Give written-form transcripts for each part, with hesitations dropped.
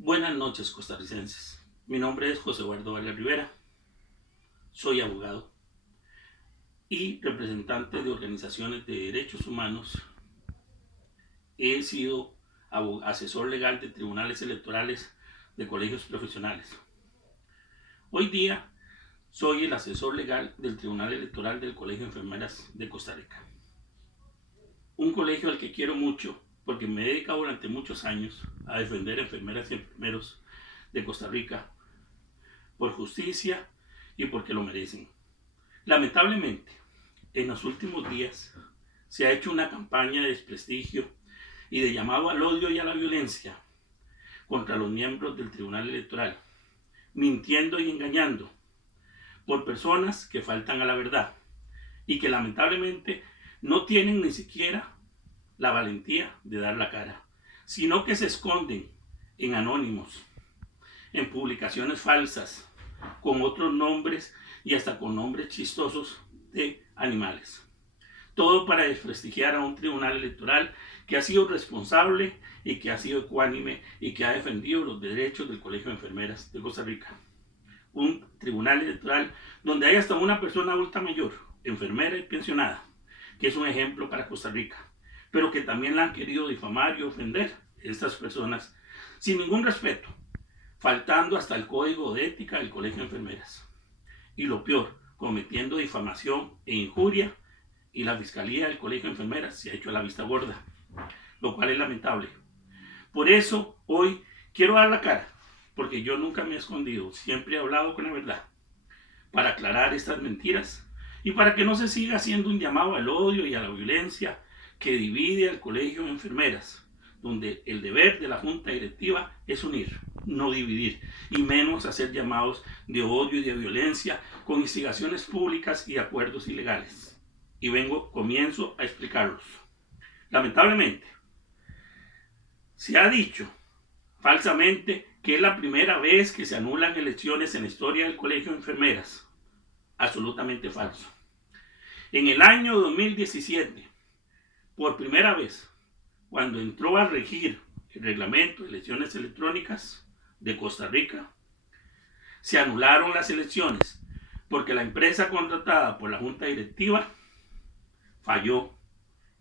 Buenas noches, costarricenses. Mi nombre es José Eduardo Vargas Rivera. Soy abogado y representante de organizaciones de derechos humanos. He sido asesor legal de tribunales electorales de colegios profesionales. Hoy día soy el asesor legal del Tribunal Electoral del Colegio de Enfermeras de Costa Rica. Un colegio al que quiero mucho porque me he dedicado durante muchos años a defender enfermeras y enfermeros de Costa Rica por justicia y porque lo merecen. Lamentablemente, en los últimos días se ha hecho una campaña de desprestigio y de llamado al odio y a la violencia contra los miembros del Tribunal Electoral, mintiendo y engañando por personas que faltan a la verdad y que lamentablemente no tienen ni siquiera la valentía de dar la cara, sino que se esconden en anónimos, en publicaciones falsas, con otros nombres y hasta con nombres chistosos de animales. Todo para desprestigiar a un tribunal electoral que ha sido responsable y que ha sido ecuánime y que ha defendido los derechos del Colegio de Enfermeras de Costa Rica. Un tribunal electoral donde hay hasta una persona adulta mayor, enfermera y pensionada, que es un ejemplo para Costa Rica, pero que también la han querido difamar y ofender estas personas sin ningún respeto, faltando hasta el código de ética del Colegio de Enfermeras. Y lo peor, cometiendo difamación e injuria, y la Fiscalía del Colegio de Enfermeras se ha hecho a la vista gorda, lo cual es lamentable. Por eso hoy quiero dar la cara, porque yo nunca me he escondido, siempre he hablado con la verdad, para aclarar estas mentiras y para que no se siga haciendo un llamado al odio y a la violencia que divide al Colegio de Enfermeras, donde el deber de la Junta Directiva es unir, no dividir, y menos hacer llamados de odio y de violencia con instigaciones públicas y acuerdos ilegales. Y comienzo a explicarlos. Lamentablemente, se ha dicho falsamente que es la primera vez que se anulan elecciones en la historia del Colegio de Enfermeras. Absolutamente falso. En el año 2017, por primera vez, cuando entró a regir el reglamento de elecciones electrónicas de Costa Rica, se anularon las elecciones porque la empresa contratada por la Junta Directiva falló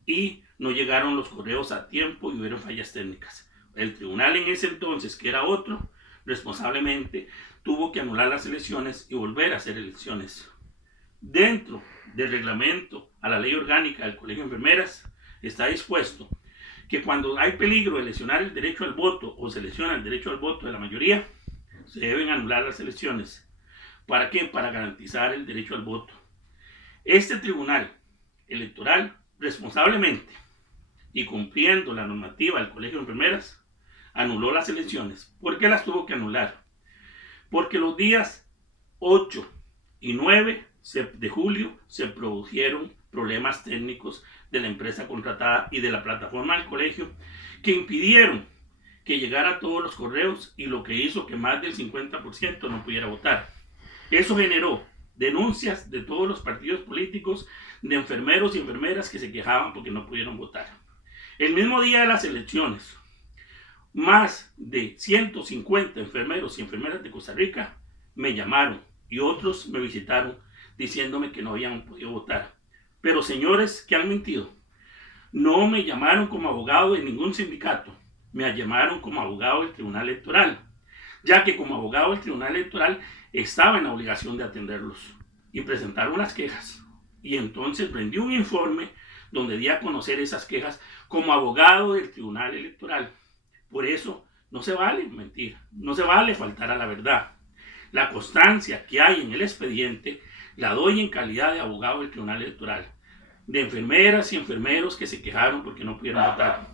y no llegaron los correos a tiempo y hubieron fallas técnicas. El tribunal en ese entonces, que era otro, responsablemente tuvo que anular las elecciones y volver a hacer elecciones. Dentro del reglamento a la ley orgánica del Colegio de Enfermeras está dispuesto que cuando hay peligro de lesionar el derecho al voto o se lesiona el derecho al voto de la mayoría, se deben anular las elecciones. ¿Para qué? Para garantizar el derecho al voto. Este tribunal electoral, responsablemente y cumpliendo la normativa del Colegio de Enfermeras, anuló las elecciones. ¿Por qué las tuvo que anular? Porque los días 8 y 9 de julio se produjeron problemas técnicos de la empresa contratada y de la plataforma del colegio que impidieron que llegara todos los correos y lo que hizo que más del 50% no pudiera votar. Eso generó denuncias de todos los partidos políticos, de enfermeros y enfermeras que se quejaban porque no pudieron votar. El mismo día de las elecciones, más de 150 enfermeros y enfermeras de Costa Rica me llamaron y otros me visitaron diciéndome que no habían podido votar. Pero señores que han mentido, no me llamaron como abogado de ningún sindicato, me llamaron como abogado del Tribunal Electoral, ya que como abogado del Tribunal Electoral estaba en la obligación de atenderlos y presentar unas quejas. Y entonces rendí un informe donde di a conocer esas quejas como abogado del Tribunal Electoral. Por eso no se vale mentir, no se vale faltar a la verdad. La constancia que hay en el expediente la doy en calidad de abogado del Tribunal Electoral, de enfermeras y enfermeros que se quejaron porque no pudieron votar.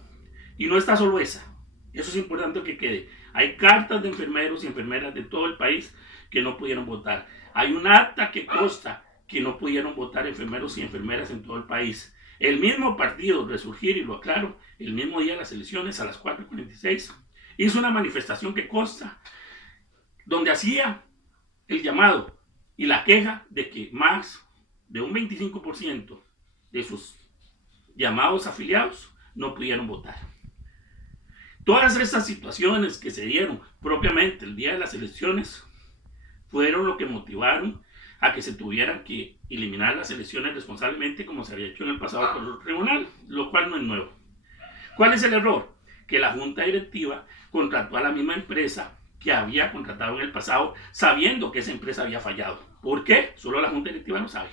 Y no está solo esa, eso es importante que quede. Hay cartas de enfermeros y enfermeras de todo el país que no pudieron votar. Hay un acta que consta que no pudieron votar enfermeros y enfermeras en todo el país. El mismo partido, Resurgir, y lo aclaro, el mismo día de las elecciones a las 4:46, hizo una manifestación que consta donde hacía el llamado y la queja de que más de un 25% de sus llamados afiliados no pudieron votar. Todas estas situaciones que se dieron propiamente el día de las elecciones fueron lo que motivaron a que se tuvieran que eliminar las elecciones responsablemente como se había hecho en el pasado por el tribunal, lo cual no es nuevo. ¿Cuál es el error? Que la junta directiva contrató a la misma empresa que había contratado en el pasado, sabiendo que esa empresa había fallado. ¿Por qué? Solo la junta directiva lo sabe.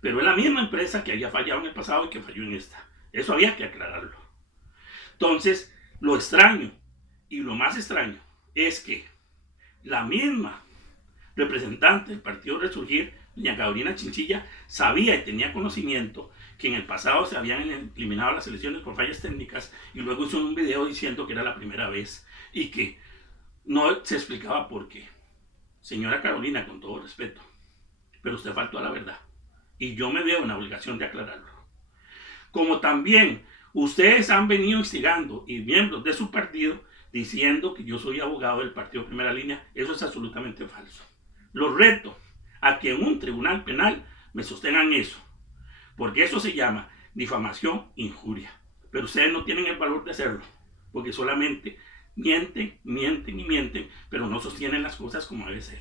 Pero es la misma empresa que había fallado en el pasado y que falló en esta. Eso había que aclararlo. Entonces, lo extraño y lo más extraño es que la misma representante del Partido Resurgir, doña Carolina Chinchilla, sabía y tenía conocimiento que en el pasado se habían eliminado las elecciones por fallas técnicas y luego hizo un video diciendo que era la primera vez y que no se explicaba por qué. Señora Carolina, con todo respeto, pero usted faltó a la verdad y yo me veo en la obligación de aclararlo. Como también ustedes han venido instigando y miembros de su partido diciendo que yo soy abogado del partido Primera Línea, eso es absolutamente falso. Los reto a que en un tribunal penal me sostengan eso, porque eso se llama difamación, injuria. Pero ustedes no tienen el valor de hacerlo, porque solamente mienten, mienten y mienten, pero no sostienen las cosas como debe ser.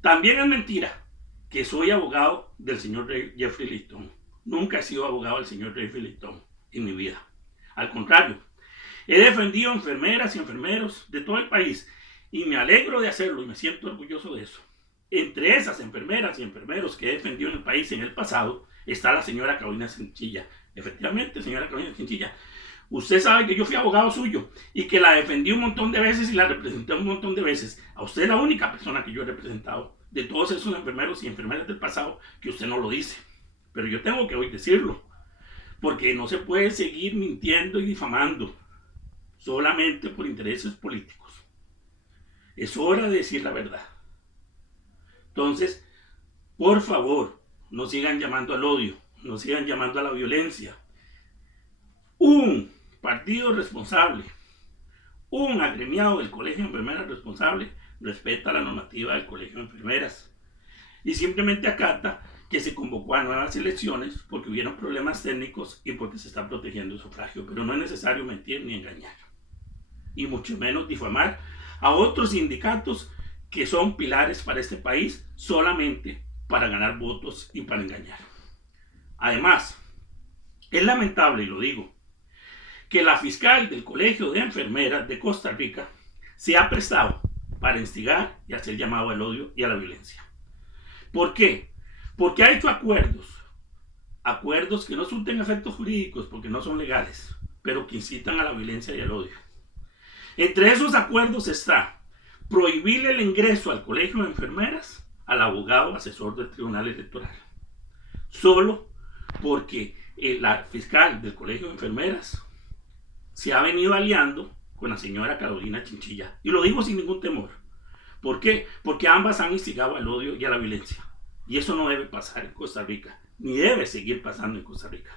También es mentira que soy abogado del señor Jeffrey Layton. Nunca he sido abogado del señor Jeffrey Layton en mi vida. Al contrario, he defendido enfermeras y enfermeros de todo el país y me alegro de hacerlo y me siento orgulloso de eso. Entre esas enfermeras y enfermeros que he defendido en el país en el pasado está la señora Carolina Chinchilla. Efectivamente, señora Carolina Chinchilla, usted sabe que yo fui abogado suyo y que la defendí un montón de veces y la representé un montón de veces. A usted es la única persona que yo he representado de todos esos enfermeros y enfermeras del pasado que usted no lo dice. Pero yo tengo que hoy decirlo, porque no se puede seguir mintiendo y difamando solamente por intereses políticos. Es hora de decir la verdad. Entonces, por favor, no sigan llamando al odio, no sigan llamando a la violencia. Un partido responsable, un agremiado del Colegio de Enfermeras responsable, respeta la normativa del Colegio de Enfermeras y simplemente acata que se convocó a nuevas elecciones porque hubieron problemas técnicos y porque se está protegiendo el sufragio. Pero no es necesario mentir ni engañar, y mucho menos difamar a otros sindicatos que son pilares para este país solamente para ganar votos y para engañar. Además, es lamentable, y lo digo, que la fiscal del Colegio de Enfermeras de Costa Rica se ha prestado para instigar y hacer llamado al odio y a la violencia. ¿Por qué? Porque ha hecho acuerdos que no surten efectos jurídicos porque no son legales, pero que incitan a la violencia y al odio. Entre esos acuerdos está prohibirle el ingreso al Colegio de Enfermeras al abogado asesor del Tribunal Electoral, solo porque la fiscal del Colegio de Enfermeras se ha venido aliando con la señora Carolina Chinchilla, y lo digo sin ningún temor. ¿Por qué? Porque ambas han instigado al odio y a la violencia, y eso no debe pasar en Costa Rica, ni debe seguir pasando en Costa Rica.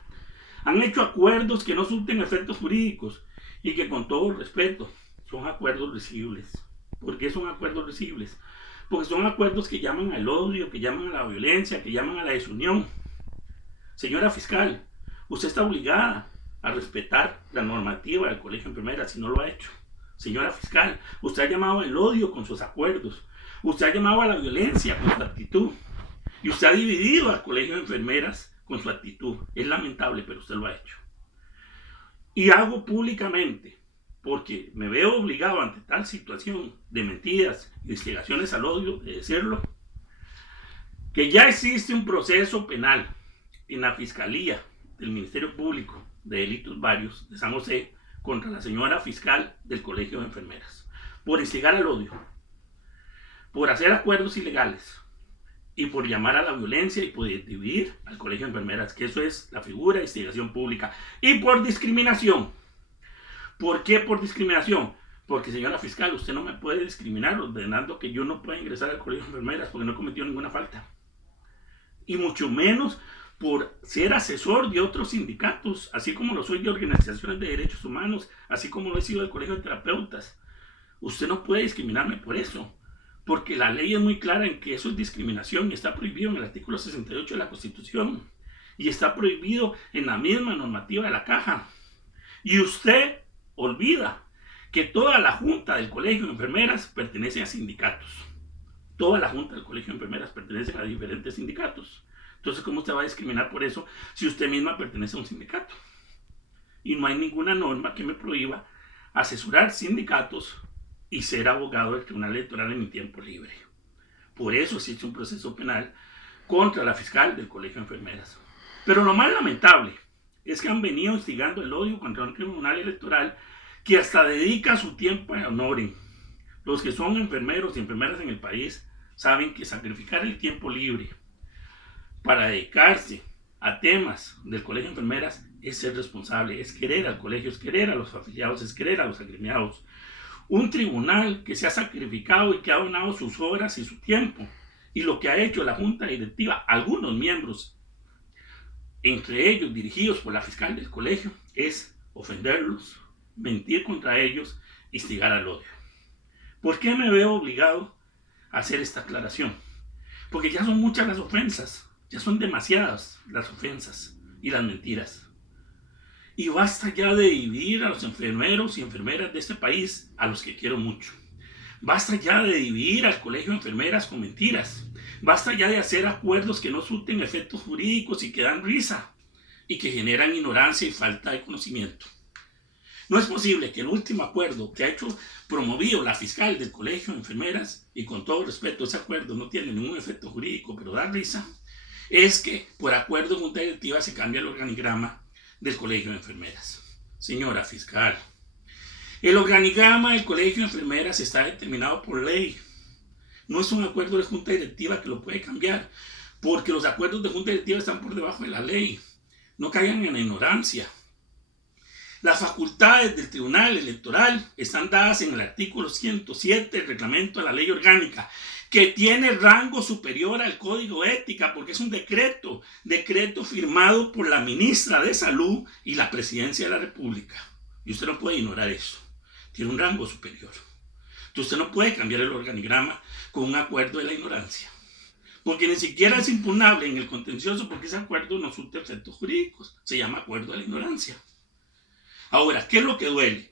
Han hecho acuerdos que no surten efectos jurídicos y que, con todo respeto, son acuerdos risibles. ¿Por qué son acuerdos risibles? Porque son acuerdos que llaman al odio, que llaman a la violencia, que llaman a la desunión. Señora fiscal, usted está obligada a respetar la normativa del Colegio de Enfermeras si no lo ha hecho. Señora fiscal, usted ha llamado al odio con sus acuerdos. Usted ha llamado a la violencia con su actitud. Y usted ha dividido al Colegio de Enfermeras con su actitud. Es lamentable, pero usted lo ha hecho. Y hago públicamente, porque me veo obligado ante tal situación de mentiras y instigaciones al odio, de decirlo, que ya existe un proceso penal en la Fiscalía del Ministerio Público de Delitos Varios de San José contra la señora fiscal del Colegio de Enfermeras por instigar al odio, por hacer acuerdos ilegales y por llamar a la violencia y por dividir al Colegio de Enfermeras, que eso es la figura de instigación pública, y por discriminación. ¿Por qué por discriminación? Porque, señora fiscal, usted no me puede discriminar ordenando que yo no pueda ingresar al Colegio de Enfermeras porque no he cometido ninguna falta, y mucho menos por ser asesor de otros sindicatos, así como lo soy de organizaciones de derechos humanos, así como lo he sido del Colegio de Terapeutas. Usted no puede discriminarme por eso, porque la ley es muy clara en que eso es discriminación y está prohibido en el artículo 68 de la Constitución y está prohibido en la misma normativa de la Caja. Y usted olvida que toda la junta del colegio de enfermeras pertenece a sindicatos. Toda la junta del colegio de enfermeras pertenece a diferentes sindicatos. Entonces, ¿cómo usted va a discriminar por eso si usted misma pertenece a un sindicato? Y no hay ninguna norma que me prohíba asesorar sindicatos y ser abogado del Tribunal Electoral en mi tiempo libre. Por eso existe un proceso penal contra la fiscal del Colegio de Enfermeras. Pero lo más lamentable es que han venido instigando el odio contra un tribunal electoral que hasta dedica su tiempo a honoren. Los que son enfermeros y enfermeras en el país saben que sacrificar el tiempo libre para dedicarse a temas del Colegio de Enfermeras es ser responsable, es querer al colegio, es querer a los afiliados, es querer a los agremiados. Un tribunal que se ha sacrificado y que ha donado sus horas y su tiempo, y lo que ha hecho la junta directiva, algunos miembros, entre ellos dirigidos por la fiscal del colegio, es ofenderlos, mentir contra ellos, instigar al odio. ¿Por qué me veo obligado a hacer esta aclaración? Porque ya son muchas las ofensas, ya son demasiadas las ofensas y las mentiras. Y basta ya de dividir a los enfermeros y enfermeras de este país, a los que quiero mucho. Basta ya de dividir al colegio de enfermeras con mentiras. Basta ya de hacer acuerdos que no surten efectos jurídicos y que dan risa y que generan ignorancia y falta de conocimiento. No es posible que el último acuerdo que ha promovido la fiscal del colegio de enfermeras, y con todo respeto, ese acuerdo no tiene ningún efecto jurídico, pero da risa, es que por acuerdo de junta directiva se cambia el organigrama del colegio de enfermeras. Señora fiscal, el organigrama del colegio de enfermeras está determinado por ley. No es un acuerdo de junta directiva que lo puede cambiar, porque los acuerdos de junta directiva están por debajo de la ley. No caigan en la ignorancia. Las facultades del Tribunal Electoral están dadas en el artículo 107 del reglamento de la ley orgánica, que tiene rango superior al código de ética, porque es un decreto firmado por la ministra de Salud y la presidencia de la República. Y usted no puede ignorar eso. Tiene un rango superior. Entonces usted no puede cambiar el organigrama con un acuerdo de la ignorancia, porque ni siquiera es impugnable en el contencioso, porque ese acuerdo no surte efectos jurídicos. Se llama acuerdo de la ignorancia. Ahora, ¿qué es lo que duele?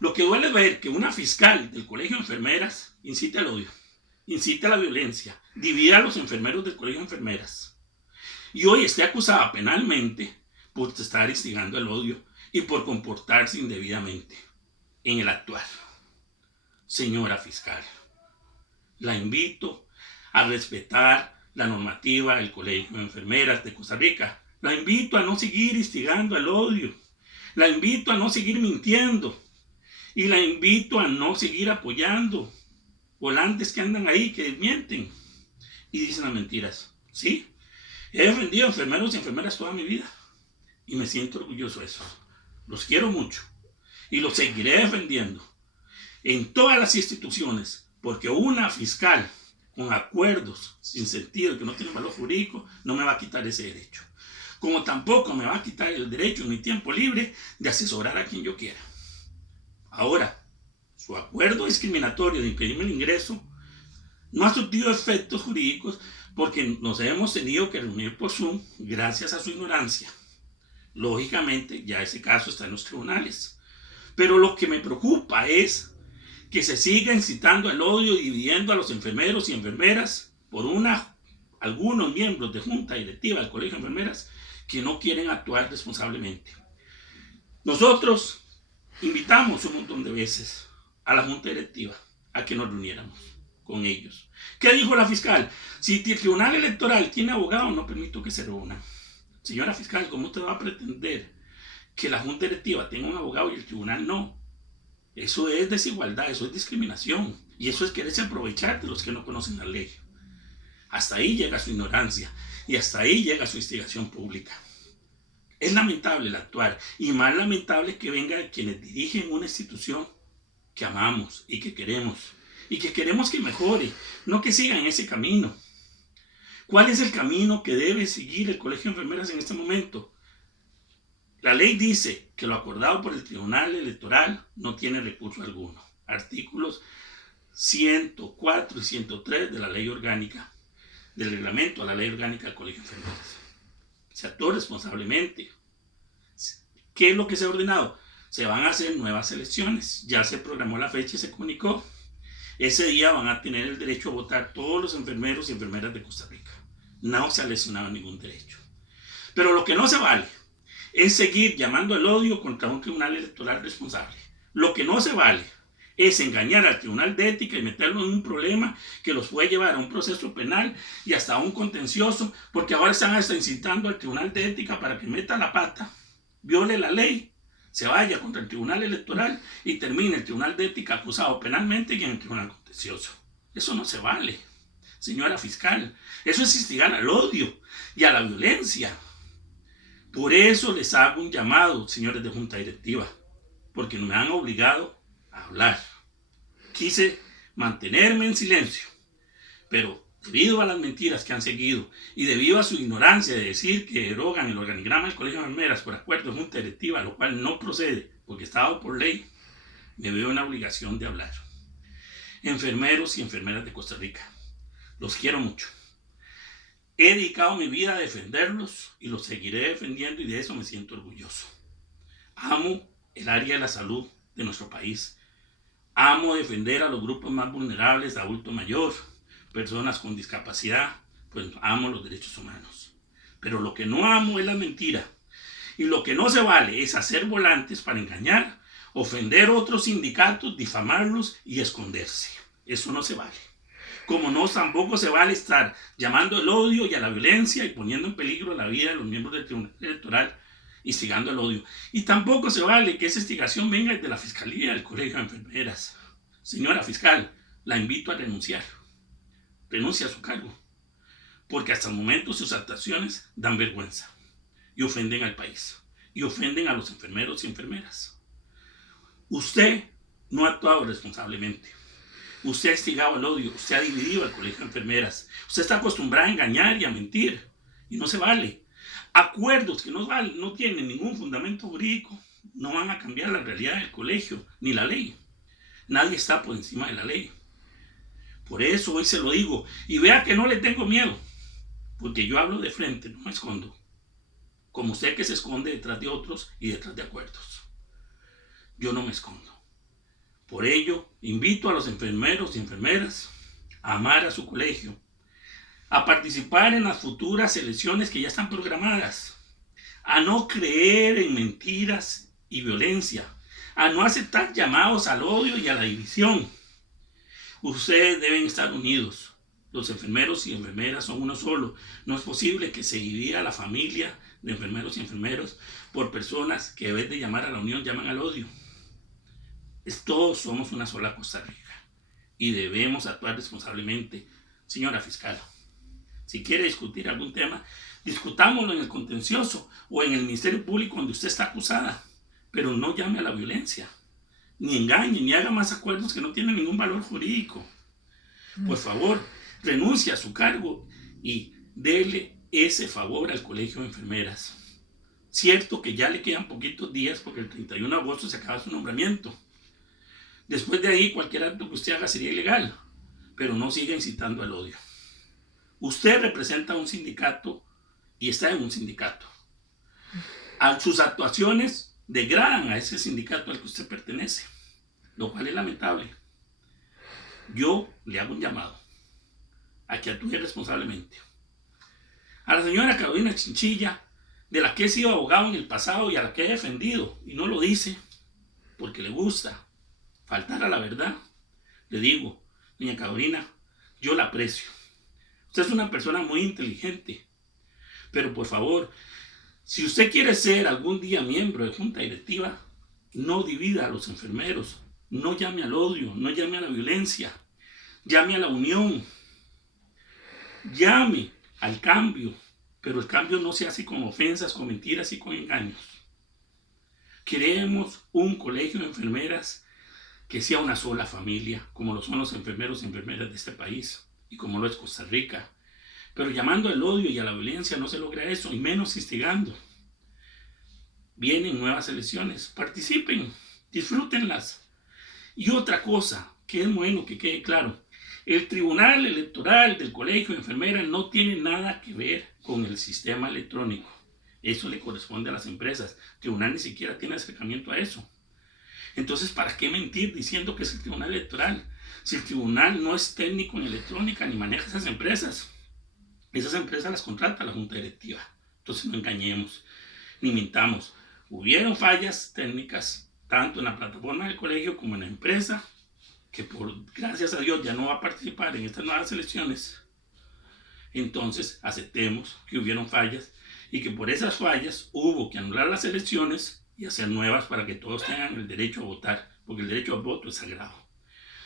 Lo que duele es ver que una fiscal del colegio de enfermeras incita al odio, incita a la violencia, divide a los enfermeros del colegio de enfermeras, y hoy esté acusada penalmente por estar instigando el odio y por comportarse indebidamente en el actuar. Señora fiscal, la invito a respetar la normativa del Colegio de Enfermeras de Costa Rica. La invito a no seguir instigando el odio. La invito a no seguir mintiendo. Y la invito a no seguir apoyando volantes que andan ahí, que mienten y dicen las mentiras. Sí, he defendido a enfermeros y enfermeras toda mi vida. Y me siento orgulloso de eso. Los quiero mucho. Y los seguiré defendiendo en todas las instituciones, porque una fiscal con acuerdos sin sentido que no tienen valor jurídico no me va a quitar ese derecho, como tampoco me va a quitar el derecho en mi tiempo libre de asesorar a quien yo quiera. Ahora, su acuerdo discriminatorio de impedirme el ingreso no ha surtido efectos jurídicos porque nos hemos tenido que reunir por Zoom gracias a su ignorancia. Lógicamente ya ese caso está en los tribunales, pero lo que me preocupa es que se siga incitando el odio y dividiendo a los enfermeros y enfermeras por algunos miembros de junta directiva del colegio de enfermeras que no quieren actuar responsablemente. Nosotros invitamos un montón de veces a la junta directiva a que nos reuniéramos con ellos. ¿Qué dijo la fiscal? Si el tribunal electoral tiene abogado, no permito que se reúnan. Señora fiscal, ¿cómo usted va a pretender que la junta directiva tenga un abogado y el tribunal no? Eso es desigualdad, eso es discriminación. Y eso es quererse aprovechar de los que no conocen la ley. Hasta ahí llega su ignorancia y hasta ahí llega su instigación pública. Es lamentable el actuar, y más lamentable que venga quienes dirigen una institución que amamos y que queremos que mejore, no que siga en ese camino. ¿Cuál es el camino que debe seguir el Colegio de Enfermeras en este momento? La ley dice que lo acordado por el Tribunal Electoral no tiene recurso alguno. Artículos 104 y 103 de la ley orgánica, del reglamento a la ley orgánica del Colegio de Enfermeras. Se actuó responsablemente. ¿Qué es lo que se ha ordenado? se van a hacer nuevas elecciones. Ya se programó la fecha y se comunicó. Ese día van a tener el derecho a votar todos los enfermeros y enfermeras de Costa Rica. No se ha lesionado ningún derecho. Pero lo que no se vale es seguir llamando al odio contra un tribunal electoral responsable. Lo que no se vale es engañar al Tribunal de Ética y meterlo en un problema que los puede llevar a un proceso penal y hasta a un contencioso, porque ahora están hasta incitando al Tribunal de Ética para que meta la pata, viole la ley, se vaya contra el Tribunal Electoral y termine el Tribunal de Ética acusado penalmente y en el Tribunal Contencioso. Eso no se vale, señora fiscal. Eso es instigar al odio y a la violencia. Por eso les hago un llamado, señores de Junta Directiva, porque me han obligado a hablar. Quise mantenerme en silencio, pero debido a las mentiras que han seguido y debido a su ignorancia de decir que derogan el organigrama del Colegio de Enfermeras por acuerdo de Junta Directiva, lo cual no procede porque está dado por ley, me veo en la obligación de hablar. Enfermeros y enfermeras de Costa Rica, los quiero mucho. He dedicado mi vida a defenderlos y los seguiré defendiendo y de eso me siento orgulloso. Amo el área de la salud de nuestro país. Amo defender a los grupos más vulnerables, adulto mayor, personas con discapacidad, pues amo los derechos humanos. Pero lo que no amo es la mentira. Y lo que no se vale es hacer volantes para engañar, ofender a otros sindicatos, difamarlos y esconderse. Eso no se vale. Como no, tampoco se vale estar llamando al odio y a la violencia y poniendo en peligro la vida de los miembros del Tribunal Electoral, instigando al odio. Y tampoco se vale que esa instigación venga desde la Fiscalía del Colegio de Enfermeras. Señora fiscal, la invito a renunciar. Renuncia a su cargo, porque hasta el momento sus actuaciones dan vergüenza y ofenden al país y ofenden a los enfermeros y enfermeras. Usted no ha actuado responsablemente. Usted ha instigado al odio, usted ha dividido al Colegio de Enfermeras. Usted está acostumbrada a engañar y a mentir. Y no se vale. Acuerdos que no tienen ningún fundamento jurídico no van a cambiar la realidad del colegio, ni la ley. Nadie está por encima de la ley. Por eso hoy se lo digo. Y vea que no le tengo miedo. Porque yo hablo de frente, no me escondo. Como usted que se esconde detrás de otros y detrás de acuerdos. Yo no me escondo. Por ello, invito a los enfermeros y enfermeras a amar a su colegio, a participar en las futuras elecciones que ya están programadas, a no creer en mentiras y violencia, a no aceptar llamados al odio y a la división. Ustedes deben estar unidos. Los enfermeros y enfermeras son uno solo. No es posible que se divida la familia de enfermeros y enfermeros por personas que en vez de llamar a la unión llaman al odio. Todos somos una sola Costa Rica y debemos actuar responsablemente. Señora fiscal, si quiere discutir algún tema, discutámoslo en el contencioso o en el Ministerio Público donde usted está acusada, pero no llame a la violencia, ni engañe, ni haga más acuerdos que no tienen ningún valor jurídico. Por favor, renuncie a su cargo y dele ese favor al Colegio de Enfermeras. Cierto que ya le quedan poquitos días porque el 31 de agosto se acaba su nombramiento. Después de ahí, cualquier acto que usted haga sería ilegal, pero no siga incitando al odio. Usted representa un sindicato y está en un sindicato. Sus actuaciones degradan a ese sindicato al que usted pertenece, lo cual es lamentable. Yo le hago un llamado a que actúe responsablemente. A la señora Carolina Chinchilla, de la que he sido abogado en el pasado y a la que he defendido, y no lo dice porque le gusta faltar a la verdad, le digo, doña Carolina, yo la aprecio. Usted es una persona muy inteligente, pero por favor, si usted quiere ser algún día miembro de Junta Directiva, no divida a los enfermeros, no llame al odio, no llame a la violencia, llame a la unión, llame al cambio, pero el cambio no se hace con ofensas, con mentiras y con engaños. Queremos un colegio de enfermeras que sea una sola familia, como lo son los enfermeros y enfermeras de este país, y como lo es Costa Rica. Pero llamando al odio y a la violencia no se logra eso, y menos instigando. Vienen nuevas elecciones, participen, disfrútenlas. Y otra cosa, que es bueno que quede claro, el Tribunal Electoral del Colegio de Enfermeras no tiene nada que ver con el sistema electrónico. Eso le corresponde a las empresas. El tribunal ni siquiera tiene acercamiento a eso. Entonces, ¿para qué mentir diciendo que es el Tribunal Electoral? Si el tribunal no es técnico en electrónica ni maneja esas empresas las contrata la junta directiva. Entonces no engañemos ni mintamos. Hubieron fallas técnicas tanto en la plataforma del colegio como en la empresa, que gracias a Dios ya no va a participar en estas nuevas elecciones. Entonces aceptemos que hubieron fallas y que por esas fallas hubo que anular las elecciones y hacer nuevas para que todos tengan el derecho a votar, porque el derecho al voto es sagrado.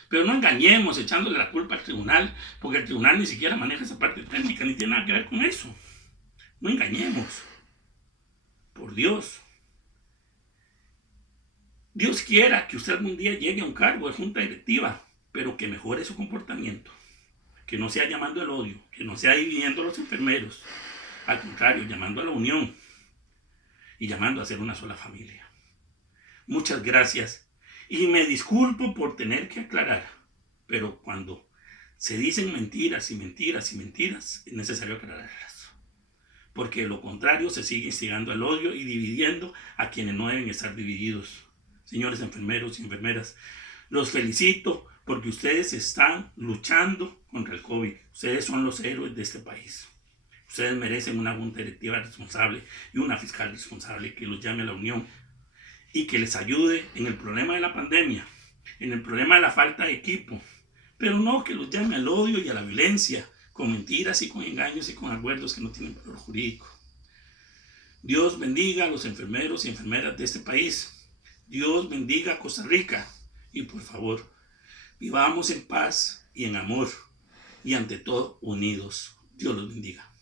Pero no engañemos echándole la culpa al tribunal, porque el tribunal ni siquiera maneja esa parte técnica, ni tiene nada que ver con eso. No engañemos. Por Dios. Dios quiera que usted algún día llegue a un cargo de junta directiva, pero que mejore su comportamiento. Que no sea llamando al odio, que no sea dividiendo a los enfermeros. Al contrario, llamando a la unión y llamando a ser una sola familia. Muchas gracias. Y me disculpo por tener que aclarar, pero cuando se dicen mentiras y mentiras y mentiras, es necesario aclararlas. Porque de lo contrario se sigue instigando al odio y dividiendo a quienes no deben estar divididos. Señores enfermeros y enfermeras, los felicito porque ustedes están luchando contra el COVID. Ustedes son los héroes de este país. Ustedes merecen una junta directiva responsable y una fiscal responsable que los llame a la unión y que les ayude en el problema de la pandemia, en el problema de la falta de equipo, pero no que los llame al odio y a la violencia, con mentiras y con engaños y con acuerdos que no tienen valor jurídico. Dios bendiga a los enfermeros y enfermeras de este país. Dios bendiga a Costa Rica. Y por favor, vivamos en paz y en amor y ante todo unidos. Dios los bendiga.